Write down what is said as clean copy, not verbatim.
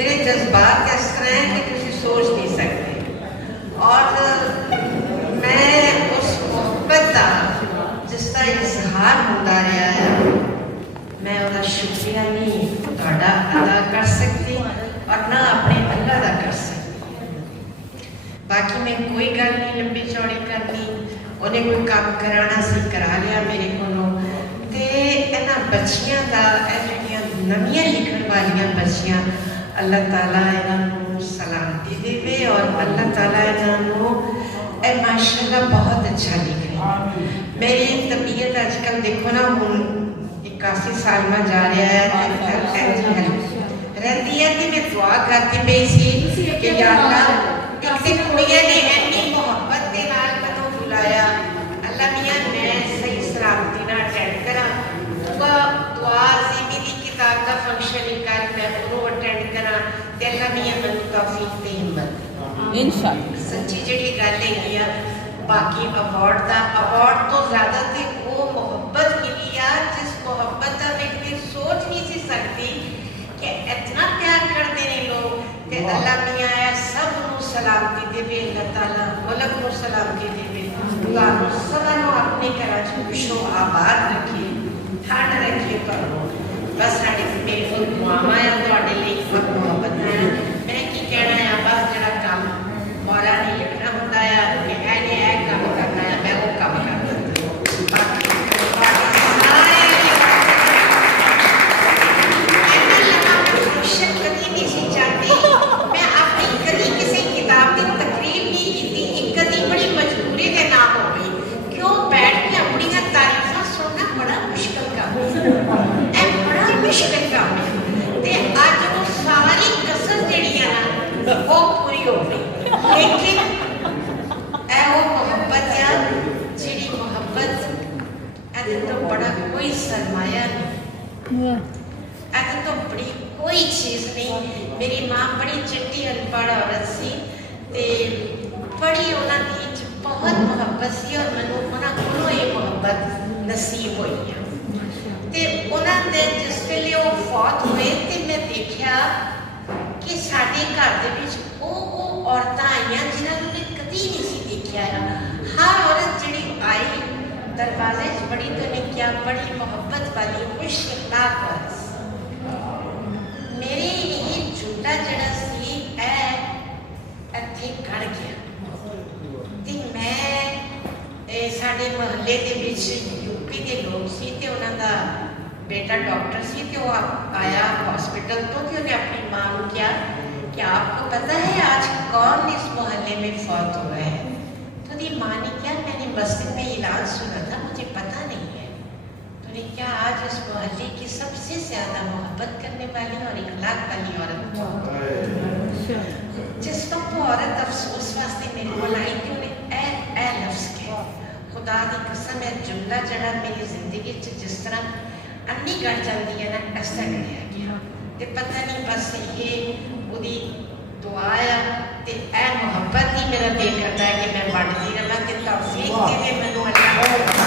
मेरे जज्बात इस तरह हैं कि तुम सोच नहीं सकते। और मैं उस मोहब्बत का जिसका इजहार होता रहा है, मैं उसका शुक्रिया नहीं तुहाडा अदा कर सकती और ना अपने अल्लाह का कर सकती। बाकी मैं कोई गल नहीं लंबी चौड़ी करनी, उन्हें कोई काम कराना सी करा लिया मेरे को। इन्हां बच्चियां दा जिहड़ियां नवीं लिखण वालियां बच्चियां, अल्लाह ताला इन्हां सलामती देवे और अल्लाह ताला इन्हां माशाअल्लाह बहुत अच्छा लिखे। मेरी तबीयत आजकल देखो ना, हुण 81 साल में जा रहा है रहती है कि मैं दुआ करती पई सी कि या अल्लाह एक कुड़ियां ने इन्नी मोहब्बत के नाल मैनूं बुलाया, अल्लाह मियां मैं सही सलामती नाल अटेंड करा। दुआ ज़ीबी दी किताब का फंक्शन कर मैं उन्होंने अटेंड करा ते अल्लाह मियां मैनूं तौफीक ते हिम्मत इंशाअल्लाह। सच्ची जिहड़ी गल हैगी आ, बाकी अवार्ड तो ज़्यादा ते वो मोहब्बत मिली आ जिस मोहब्बत का मैं कभी सोच नहीं सी सकती कि इतना प्यार करते हैं लोग। ते अल्लाह मियां है सब नूं सलामती देवे, अल्लाह ताला मुल्क नूं सलामती देवे, तुहानूं सदा नूं अपने घरां च खुशो आबाद रखे, ठंड रखे। तुहानूं बस साडी मेरी दुआवां आ तुहाडे लई और मोहब्बत है। मैं की कहना है, बस जिहड़ा काम मौला ने लिखना होंदा है कि इहने काम करना है, मैं वो काम कर दिंदी। बाकी कोई सरमाया नहीं, तो बड़ी कोई चीज़ नहीं। मेरी माँ बड़ी चिट्टी अनपढ़ औरत सी ते बड़ी उन्होंने बहुत मोहब्बत सी और मैनू उन्होंने ये मोहब्बत नसीब हुई है। ते उन्होंने जिस वेले वो फौत हुए तो मैं देखा कि साढ़े घर दे विच वो औरतां आईयां जिन्होंने मैं कदी नहीं सी देखा है। हर औरत जिहड़ी आई दरवाजे बड़ी तो ने क्या बड़ी मोहब्बत वाली खुश अखलाक औरत। मेरे ये झूठा जड़ा सी इत्थे गड़ गया ते मैं साडे महल्ले दे विच यूपी के लोग सी ते उन्हां दा बेटा डॉक्टर सी ते वो आया हॉस्पिटल तो कि उन्हें अपनी माँ को क्या कि आपको पता है आज कौन इस मोहल्ले में फौत हुआ है? तो दी माँ ने क्या, मैंने मस्जिद में ऐलान सुना था, मुझे पता नहीं है। तो ने क्या आज इस मोहल्ले की सबसे ज्यादा मोहब्बत करने वाली और इखलाक वाली औरत, जिस वक्त वो औरत अफसोस वास्ते मेरे को आई थी, उन्हें ए लफ्ज कहे, खुदा दी कसम है जुमला जड़ा मेरी जिंदगी च जिस तरह अन्नी गड़ जाती है ना, ऐसा गड़िया गया। ते पता नहीं बस ये उदी दुआ है ते ए मोहब्बत ही मेरा दिल करता है कि मैं बढ़ती रहा कि तौफीक देवे मैनूं अल्लाह।